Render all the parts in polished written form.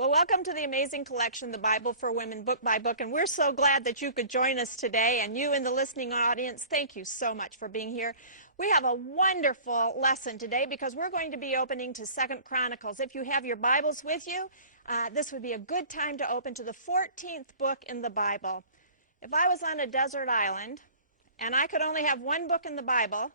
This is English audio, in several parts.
Well, welcome to the amazing collection, The Bible for Women, book by book, and we're so glad that you could join us today, and you in the listening audience, thank you so much for being here. We have a wonderful lesson today because we're going to be opening to 2nd Chronicles. If you have your Bibles with you, this would be a good time to open to the 14th book in the Bible. If I was on a desert island and I could only have one book in the Bible,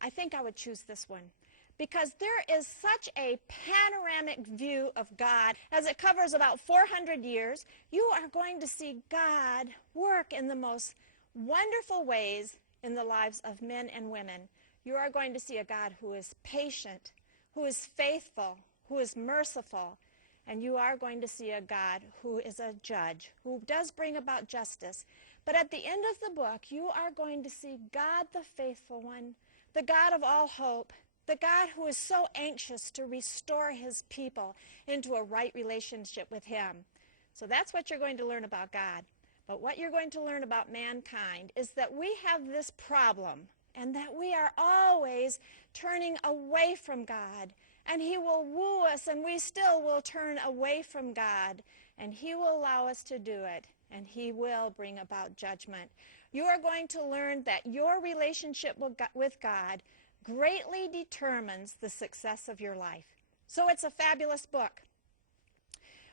I think I would choose this one, because there is such a panoramic view of God. As it covers about 400 years, you are going to see God work in the most wonderful ways in the lives of men and women. You are going to see a God who is patient, who is faithful, who is merciful, and you are going to see a God who is a judge, who does bring about justice. But at the end of the book, you are going to see God the faithful one, the God of all hope, the God who is so anxious to restore his people into a right relationship with him. So that's what you're going to learn about God. But what you're going to learn about mankind is that we have this problem, and that we are always turning away from God. And he will woo us, and we still will turn away from God. And he will allow us to do it, and he will bring about judgment. You are going to learn that your relationship with God greatly determines the success of your life. So it's a fabulous book.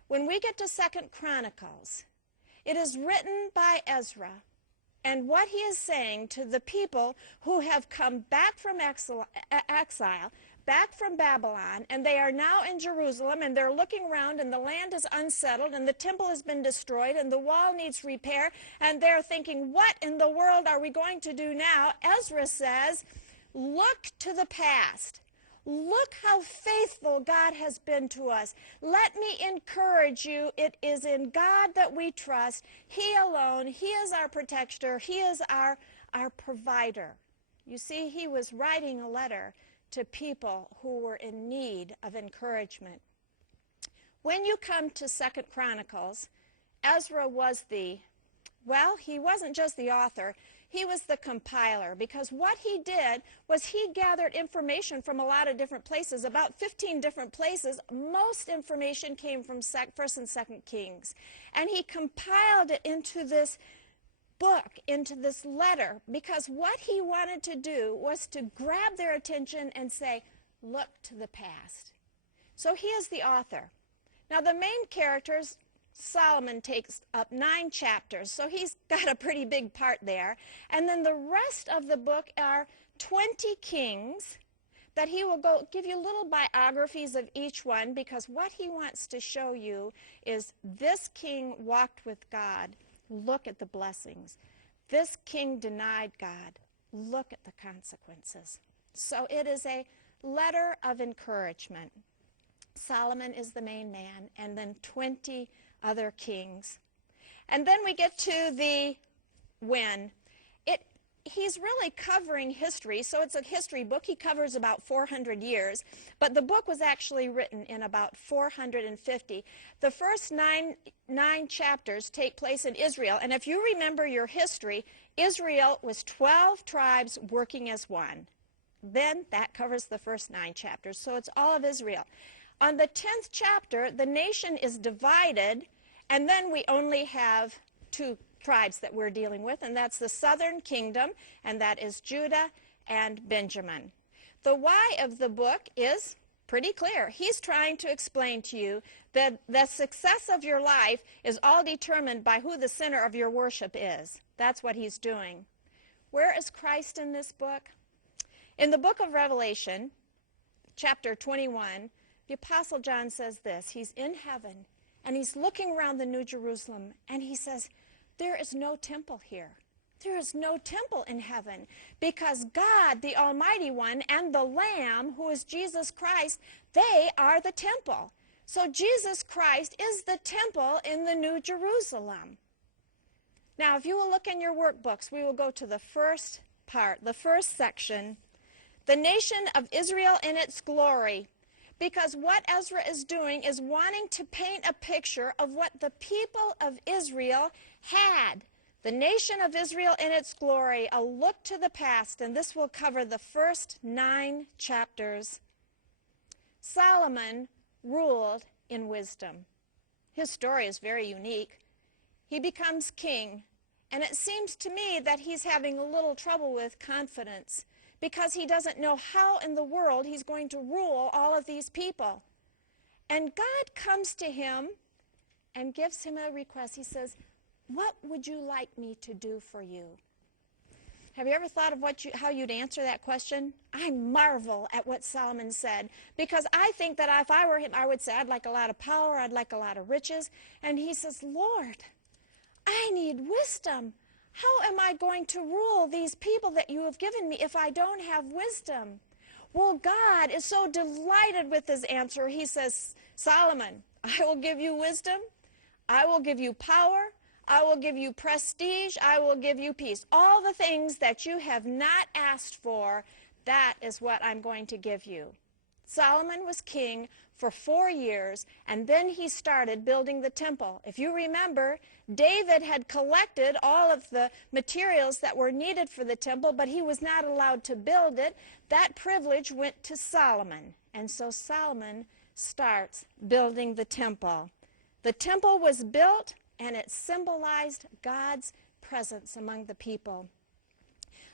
When we get to 2nd Chronicles, it is written by Ezra, and what he is saying to the people who have come back from exile, back from Babylon, and they are now in Jerusalem, and they're looking around, and the land is unsettled, and the temple has been destroyed, and the wall needs repair, and they're thinking, what in the world are we going to do now? Ezra says, look to the past. Look how faithful God has been to us. Let me encourage you, it is in God that we trust. He alone, he is our protector, he is our provider. You see, he was writing a letter to people who were in need of encouragement. When you come to 2nd Chronicles, Ezra was he wasn't just the author, he was the compiler, because what he did was he gathered information from a lot of different places, about 15 different places. Most information came from 1st and 2nd Kings. And he compiled it into this book, into this letter, because what he wanted to do was to grab their attention and say, look to the past. So he is the author. Now the main characters, Solomon takes up 9 chapters, so he's got a pretty big part there. And then the rest of the book are 20 kings that he will give you little biographies of each one, because what he wants to show you is this king walked with God. Look at the blessings. This king denied God. Look at the consequences. So it is a letter of encouragement. Solomon is the main man, and then 20 other kings. And then we get to the when. He's really covering history, so it's a history book. He covers about 400 years, but the book was actually written in about 450. The first nine chapters take place in Israel, and if you remember your history, Israel was 12 tribes working as one. Then that covers the first 9 chapters, so it's all of Israel. On the 10th chapter, the nation is divided, and then we only have 2 tribes that we're dealing with, and that's the southern kingdom, and that is Judah and Benjamin. The why of the book is pretty clear. He's trying to explain to you that the success of your life is all determined by who the center of your worship is. That's what he's doing. Where is Christ in this book? In the book of Revelation, chapter 21, the Apostle John says this. He's in heaven, and he's looking around the New Jerusalem, and he says, there is no temple here. There is no temple in heaven, because God, the Almighty One, and the Lamb, who is Jesus Christ, they are the temple. So Jesus Christ is the temple in the New Jerusalem. Now, if you will look in your workbooks, we will go to the first part, the first section, the nation of Israel in its glory. Because what Ezra is doing is wanting to paint a picture of what the people of Israel had. The nation of Israel in its glory, a look to the past, and this will cover the first 9 chapters. Solomon ruled in wisdom. His story is very unique. He becomes king, and it seems to me that he's having a little trouble with confidence because he doesn't know how in the world he's going to rule all of these people. And God comes to him and gives him a request. He says, "What would you like me to do for you?" Have you ever thought of how you'd answer that question? I marvel at what Solomon said, because I think that if I were him, I would say, I'd like a lot of power, I'd like a lot of riches. And he says, "Lord, I need wisdom. How am I going to rule these people that you have given me if I don't have wisdom?" Well, God is so delighted with his answer. He says, "Solomon, I will give you wisdom, I will give you power, I will give you prestige, I will give you peace. All the things that you have not asked for, that is what I'm going to give you." Solomon was king for 4 years, and then he started building the temple. If you remember, David had collected all of the materials that were needed for the temple, but he was not allowed to build it. That privilege went to Solomon, and so Solomon starts building the temple. The temple was built, and it symbolized God's presence among the people.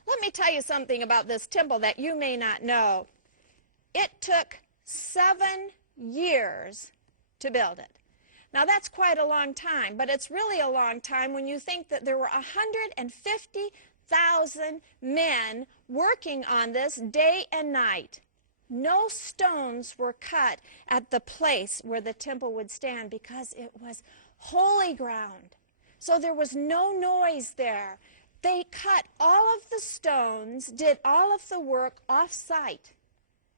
Let me tell you something about this temple that you may not know. It took 7 years to build it. Now that's quite a long time, but it's really a long time when you think that there were 150,000 men working on this day and night. No stones were cut at the place where the temple would stand because it was holy ground. So there was no noise there. They cut all of the stones, did all of the work off-site.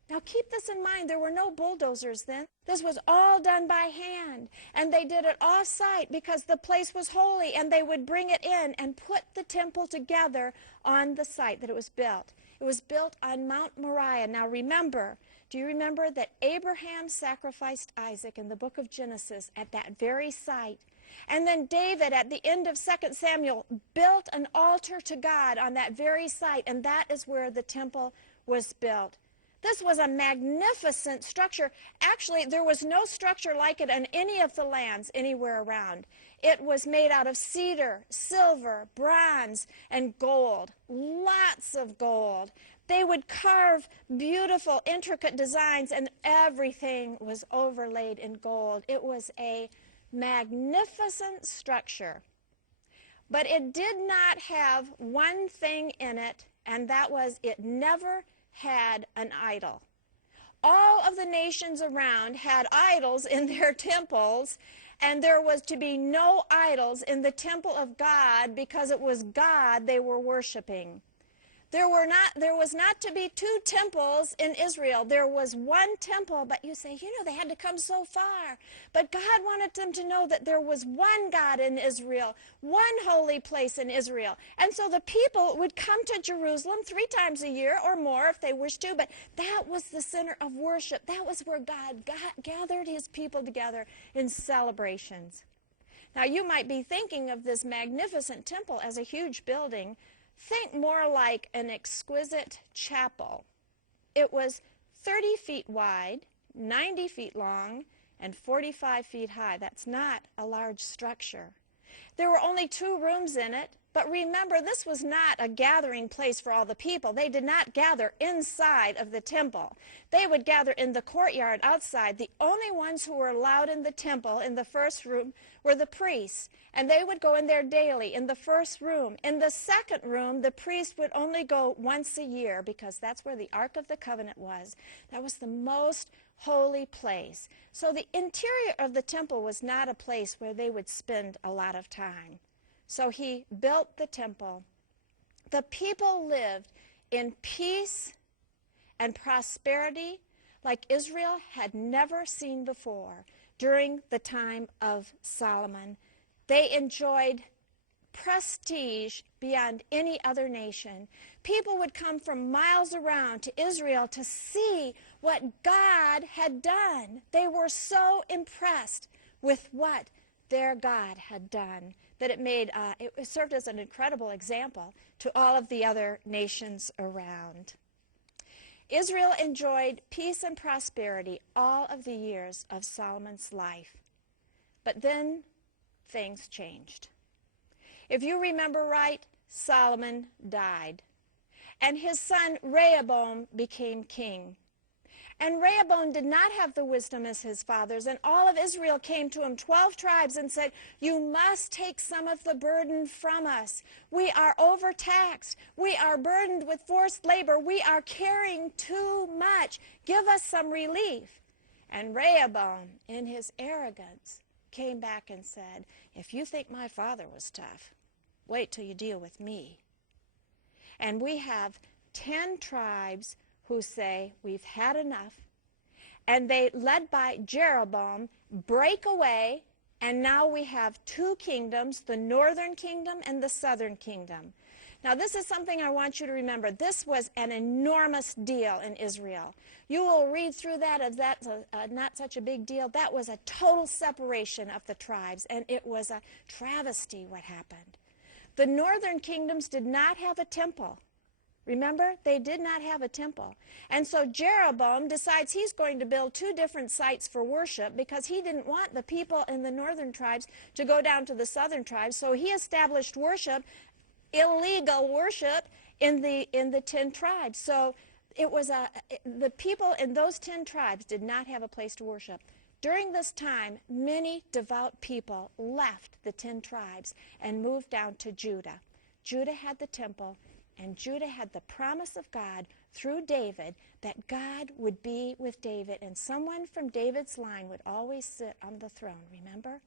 Now keep this in mind, there were no bulldozers then. This was all done by hand, and they did it off-site because the place was holy, and they would bring it in and put the temple together on the site that it was built. It was built on Mount Moriah. Now remember, do you remember that Abraham sacrificed Isaac in the book of Genesis at that very site? And then David, at the end of 2 Samuel, built an altar to God on that very site, and that is where the temple was built. This was a magnificent structure. Actually, there was no structure like it in any of the lands anywhere around. It was made out of cedar, silver, bronze, and gold. Lots of gold. They would carve beautiful, intricate designs, and everything was overlaid in gold. It was a magnificent structure. But it did not have one thing in it, and that was it never had an idol. All of the nations around had idols in their temples, and there was to be no idols in the temple of God because it was God they were worshiping. There was not to be 2 temples in Israel. There was one temple, but you say, they had to come so far. But God wanted them to know that there was one God in Israel, one holy place in Israel. And so the people would come to Jerusalem 3 times a year or more if they wished to, but that was the center of worship. That was where God gathered his people together in celebrations. Now you might be thinking of this magnificent temple as a huge building. Think more like an exquisite chapel. It was 30 feet wide, 90 feet long, and 45 feet high. That's not a large structure. There were only 2 rooms in it, but remember, this was not a gathering place for all the people. They did not gather inside of the temple. They would gather in the courtyard outside. The only ones who were allowed in the temple in the first room were the priests, and they would go in there daily in the first room. In the second room, the priest would only go once a year because that's where the Ark of the Covenant was. That was the most holy place. So the interior of the temple was not a place where they would spend a lot of time. So he built the temple. The people lived in peace and prosperity like Israel had never seen before during the time of Solomon. They enjoyed prestige beyond any other nation. People would come from miles around to Israel to see what God had done. They were so impressed with what their God had done that it served as an incredible example to all of the other nations around. Israel enjoyed peace and prosperity all of the years of Solomon's life. But then things changed. If you remember right, Solomon died, and his son Rehoboam became king. And Rehoboam did not have the wisdom as his fathers, and all of Israel came to him, 12 tribes, and said, you must take some of the burden from us. We are overtaxed. We are burdened with forced labor. We are carrying too much. Give us some relief. And Rehoboam, in his arrogance, came back and said, if you think my father was tough, wait till you deal with me. And we have 10 tribes who say, we've had enough, and they, led by Jeroboam, break away, and now we have 2 kingdoms, the northern kingdom and the southern kingdom. Now this is something I want you to remember. This was an enormous deal in Israel. You will read through that as that's not such a big deal. That was a total separation of the tribes, and it was a travesty what happened. The northern kingdoms did not have a temple. Remember, they did not have a temple. And so Jeroboam decides he's going to build 2 different sites for worship because he didn't want the people in the northern tribes to go down to the southern tribes. So he established worship, illegal worship, in the 10 tribes. So it was the people in those 10 tribes did not have a place to worship. During this time, many devout people left the 10 tribes and moved down to Judah. Judah had the temple, and Judah had the promise of God through David that God would be with David, and someone from David's line would always sit on the throne, remember?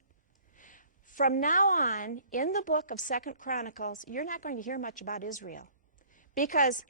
From now on, in the book of 2 Chronicles, you're not going to hear much about Israel because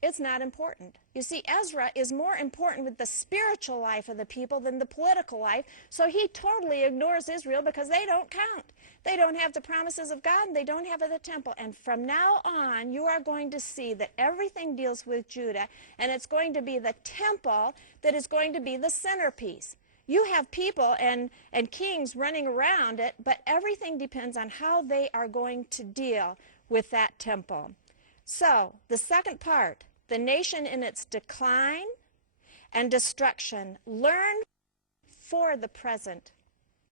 it's not important. You see, Ezra is more important with the spiritual life of the people than the political life, so he totally ignores Israel because they don't count. They don't have the promises of God, and they don't have the temple. And from now on, you are going to see that everything deals with Judah, and it's going to be the temple that is going to be the centerpiece. You have people and kings running around it, but everything depends on how they are going to deal with that temple. So, the second part, the nation in its decline and destruction. Learn for the present